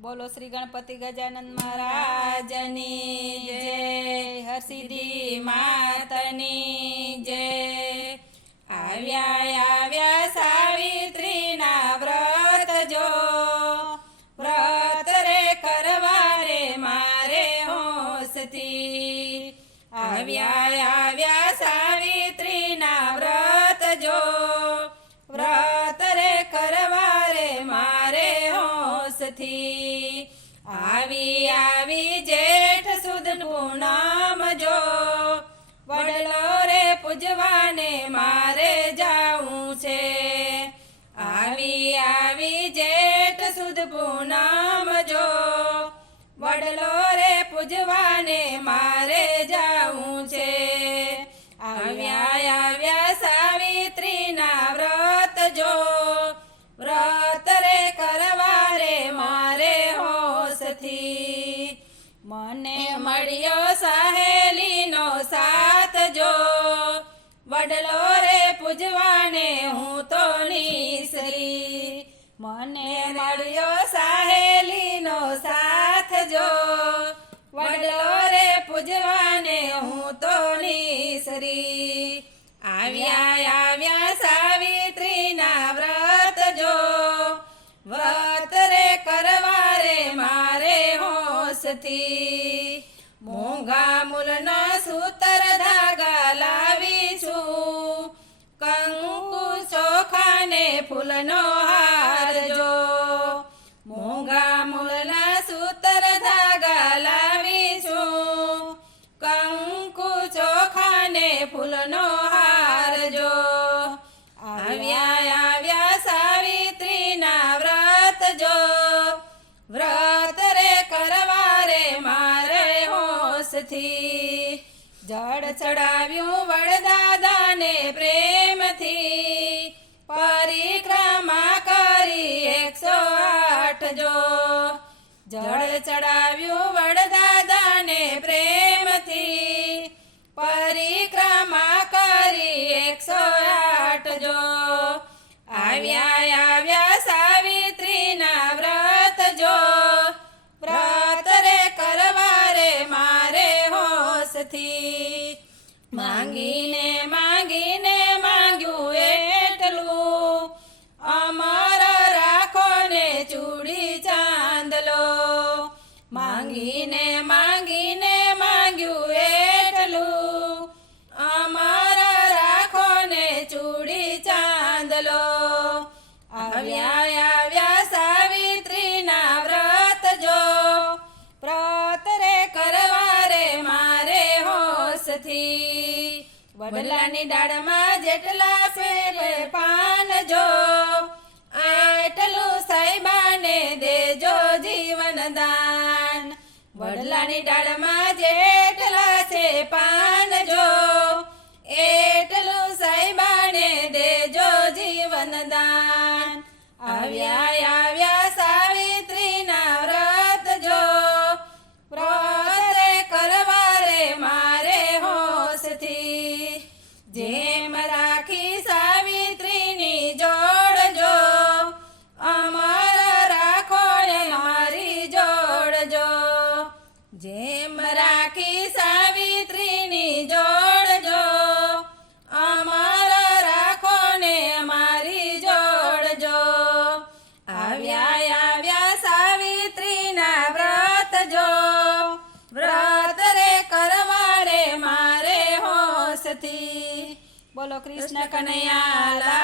બોલો શ્રી ગણપતિ ગજાનંદ મહારાજની જય, હરસિદ્ધિ માતની જય. આવ્યા આવ્યા સાવિત્રીના વ્રત જો. વ્રત રે કરવા રે મારે હોશથી. આવ્યા આવ્યા આવી આવી જેઠ સુદ પૂનમ જો. વડલો રે પૂજવાને મારે જાવું છે. આવી આવી જેઠ સુદ પૂનમ જો. વડલો રે પૂજવાને મારે જાવું છે. આવ્યા આવ્યા સાવિત્રીના વ્રત જો. મને મળ્યો સહેલીનો સાથ જો. વડલો રે પૂજવાને હું તો નીસરી. મને હોશથી મોંઘા મૂલના સૂતર ધાગા લાવી છું કંકુ ચોખાને ફૂલનો હાર જો મોંઘા મૂલના સૂતર ધાગા લાવી છું કંકુ ચોખાને ફૂલનો હાર હોશથી જળ ચડાવ્યું વડદાદાને પ્રેમથી. પરિક્રમા કરી એકસો આઠ જો. જળ ચડાવ્યું વડદાદાને પ્રેમથી. પરિક્રમા કરી એકસો આઠ જો. આવ્યા આવ્યા સાવિત્રીના હોશથી માંગીને માંગીને માંગ્યું એટલું. અમર રાખો ને ચૂડી ચાંદલો. માંગીને માંગીને માંગ્યું એટલું. અમર રાખો ને ચૂડી ચાંદલો. આવ્યા હોશથી વડલાની ડાળમાં જેટલા ફેરે પાન જો, આટલું સાહેબાને દેજો જીવન દાન વડલાની ડાળમાં જેટલા છે બોલો કૃષ્ણ કનૈયા